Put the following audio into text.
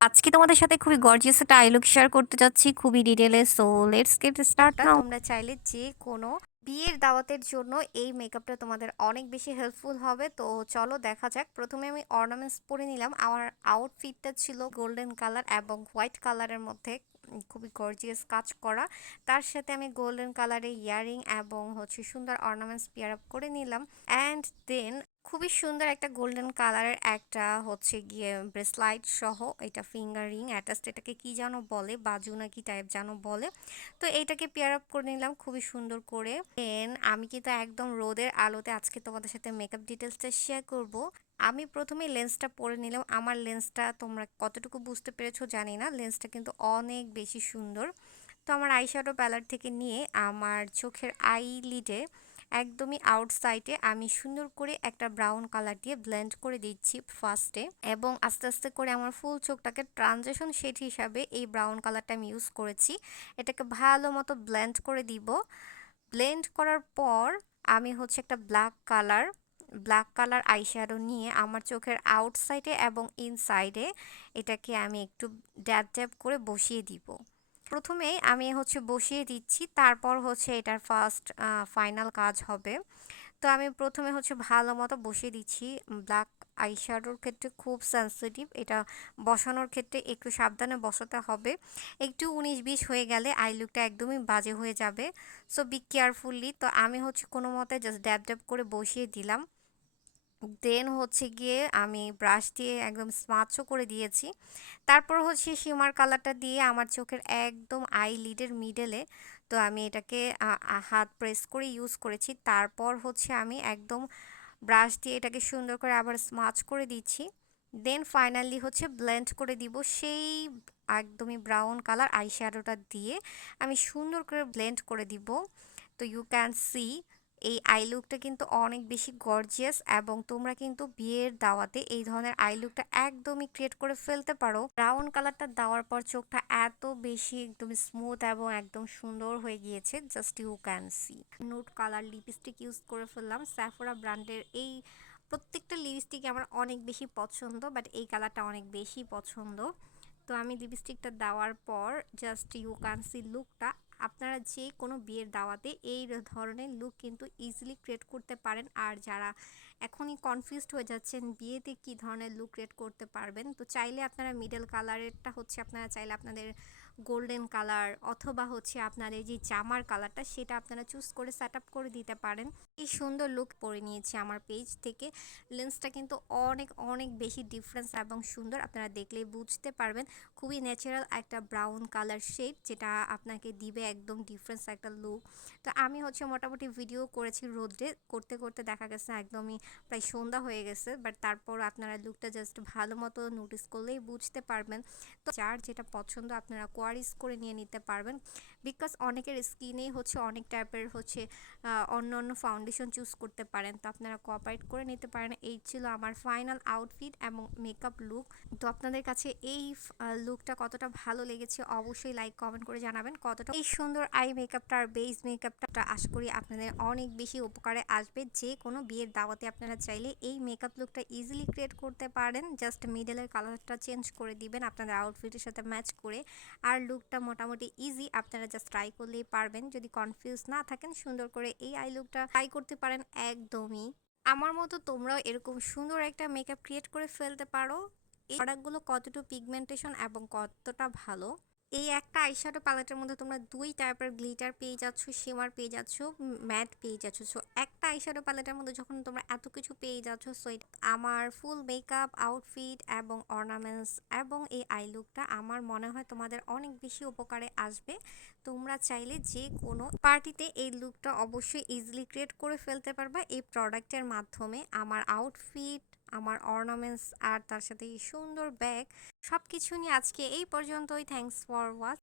আজকে তোমাদের সাথে খুবই গর্জিয়াস একটা আইলুক শেয়ার করতে যাচ্ছি খুবই ডিটেলে so let's get start now তোমরা চাইলে যে কোনো বিয়ের দাওয়াতের জন্য এই মেকআপটা তোমাদের অনেক বেশি হেল্পফুল হবে। তো চলো দেখা যাক। প্রথমে আমি অর্নামেন্টস পরে নিলাম। আমার আউটফিটটা ছিল গোল্ডেন কালার এবং হোয়াইট কালারের মধ্যে। খুবই গর্জিয়াস কাজ করা। তার সাথে আমি গোল্ডেন কালারের ইয়ারিং এবং হচ্ছে সুন্দর অর্নামেন্টস পেয়ার আপ করে নিলাম। অ্যান্ড দেন খুবই সুন্দর একটা গোল্ডেন কালারের একটা হচ্ছে গিয়ে ব্রেসলাইট সহ এটা ফিঙ্গার রিং অ্যাটাচড এটাকে কি যেন বলে, বাজু নাকি টাইপ যেন বলে। তো এইটাকে পেয়ার আপ করে নিলাম খুবই সুন্দর করে। দেন আমি কিন্তু একদম রোদের আলোতে আজকে তোমাদের সাথে মেকআপ ডিটেলসটা শেয়ার করব। আমি প্রথমে লেন্সটা পরে নিলাম। আমার লেন্সটা তোমরা কতটুকু বুঝতে পেরেছ জানি না। লেন্সটা কিন্তু অনেক বেশি সুন্দর। তো আমার আইশ্যাডো প্যালার থেকে নিয়ে আমার চোখের আই লিডে একদমই আউটসাইডে আমি সুন্দর করে একটা ব্রাউন কালার দিয়ে ব্লেন্ড করে দিচ্ছি ফার্স্টে এবং আস্তে আস্তে করে আমার ফুল চোখটাকে ট্রানজেকশন শেড হিসাবে এই ব্রাউন কালারটা আমি ইউজ করেছি। এটাকে ভালো মতো ব্লেন্ড করে দিব। ব্লেন্ড করার পর আমি হচ্ছে একটা black colour black colour eyeshadow নিয়ে আমার চোখের আউটসাইডে এবং ইনসাইডে এটাকে আমি একটু ড্যাব ড্যাব করে বসিয়ে দিব। প্রথমেই আমি হচ্ছে বসিয়ে দিচ্ছি, তারপর হচ্ছে এটার ফার্স্ট ফাইনাল কাজ হবে। তো আমি প্রথমে হচ্ছে ভালো মতো বসিয়ে দিচ্ছি। ব্ল্যাক আইশ্যাডোর ক্ষেত্রে খুব সেন্সিটিভ এটা বসানোর ক্ষেত্রে একটু সাবধানে বসাতে হবে। একটু উনিশ বিশ হয়ে গেলে আই লুকটা একদমই বাজে হয়ে যাবে। সো বি কেয়ারফুললি তো আমি হচ্ছে কোনো মতে জাস্ট ড্যাব ড্যাব করে বসিয়ে দিলাম। দেন হচ্ছে গিয়ে আমি ব্রাশ দিয়ে একদম স্মাচও করে দিয়েছি। তারপর হচ্ছে শিমার কালারটা দিয়ে আমার চোখের একদম আই লিডের মিডলে তো আমি এটাকে হাত প্রেস করে ইউজ করেছি। তারপর হচ্ছে আমি একদম ব্রাশ দিয়ে এটাকে সুন্দর করে আবার স্মাচ করে দিচ্ছি। দেন ফাইনালি হচ্ছে ব্লেন্ড করে দিব সেই একদমই ব্রাউন কালার আই শ্যাডোটা দিয়ে। আমি সুন্দর করে ব্লেন্ড করে দিব। তো ইউ ক্যান সি এই আই লুকটা কিন্তু অনেক বেশি গর্জিয়াস এবং তোমরা কিন্তু বিয়ের দাওয়াতে এই ধরনের আই লুকটা একদমই ক্রিয়েট করে ফেলতে পারো। ব্রাউন কালারটা দেওয়ার পর চোখটা এত বেশি একদম স্মুথ এবং একদম সুন্দর হয়ে গিয়েছে just you can see nude colour lipstick use করে ফেললাম। স্যাফোরা ব্র্যান্ডের এই প্রত্যেকটা লিপস্টিক আমার অনেক বেশি পছন্দ বাট এই কালারটা অনেক বেশি পছন্দ। তো আমি লিপস্টিকটা দেওয়ার পর জাস্ট ইউ ক্যান সি লুকটা আপনারা যে কোনো বিয়ের দাওয়াতে এই ধরনের লুক কিন্তু ইজিলি ক্রিয়েট করতে পারেন। আর যারা এখনই কনফিউজড হয়ে যাচ্ছেন বিয়েতে কি ধরনের লুক ক্রিয়েট করতে পারবেন, তো চাইলে আপনারা মিডল কালারেরটা হচ্ছে, আপনারা চাইলে আপনাদের গোল্ডেন কালার অথবা হচ্ছে আপনাদের যে জামার কালারটা সেটা আপনারা চুজ করে সেট আপ করে দিতে পারেন। এই সুন্দর লুক পরে নিয়েছি আমার পেজ থেকে। লেন্সটা কিন্তু অনেক অনেক বেশি ডিফারেন্স এবং সুন্দর, আপনারা দেখলেই বুঝতে পারবেন। খুবই ন্যাচারাল একটা ব্রাউন কালার শেড যেটা আপনাকে দিবে একদম ডিফারেন্স একটা লুক তো আমি হচ্ছে মোটামুটি ভিডিও করেছি রোদ্রে, করতে করতে দেখা গেছে একদমই প্রায় সন্ধ্যা হয়ে গেছে বাট তারপর আপনারা লুকটা জাস্ট ভালো মতো নোটিস করলেই বুঝতে পারবেন। তো যার যেটা পছন্দ আপনারা কোয়ারিজ করে নিয়ে নিতে পারবেন। বিকজ অনেকের স্কিনেই হচ্ছে অনেক টাইপের হচ্ছে অন্য অন্য ফাউন্ডেশন চুজ করতে পারেন। তো আপনারা কোঅপারেট করে নিতে পারেন। এই ছিল আমার ফাইনাল আউটফিট এবং মেকআপ লুক তো আপনাদের কাছে এই লুকটা কতটা ভালো লেগেছে অবশ্যই লাইক কমেন্ট করে জানাবেন। কতটা এই সুন্দর আই মেকআপটা আর বেস মেকআপটা আশা করি আপনাদের অনেক বেশি উপকারে আসবে। যে কোনো বিয়ের দাওয়াতে আপনারা চাইলে এই মেকআপ লুকটা ইজিলি ক্রিয়েট করতে পারেন। জাস্ট মিডলের কালারটা চেঞ্জ করে দিবেন আপনাদের আউটফিটের সাথে ম্যাচ করে। আর লুকটা মোটামুটি ইজি আপনারা জাস্ট ট্রাই করলেই পারবেন। যদি কনফিউজ না থাকেন, সুন্দর করে এই আই লুকটা ট্রাই করতে পারেন একদমই। আমার মতো তোমরাও এরকম সুন্দর একটা মেকআপ ক্রিয়েট করে ফেলতে পারো। এই প্রোডাক্টগুলো কতটুকু পিগমেন্টেশন এবং কতটা ভালো। এই একটা আইশ্যাডো প্যালেটের মধ্যে তোমরা দুই টাইপের গ্লিটার পেয়ে যাচ্ছ শিমার পেয়ে যাচ্ছ ম্যাট পেয়ে যাচ্ছ। সো একটা আইশ্যাডো প্যালেটের মধ্যে যখন তোমরা এত কিছু পেয়ে যাচ্ছ সো আমার ফুল মেকআপ আউটফিট এবং অর্নামেন্টস এবং এই আই লুকটা আমার মনে হয় তোমাদের অনেক বেশি উপকারে আসবে। তোমরা চাইলে যে কোনো পার্টিতে এই লুকটা অবশ্যই ইজিলি ক্রিয়েট করে ফেলতে পারবা। এই প্রোডাক্টের মাধ্যমে আমার আউটফিট আমার অর্নামেন্টস আর তার সাথে এই সুন্দর ব্যাগ সব কিছু নিয়ে আজকে এই পর্যন্তই। Thanks for watch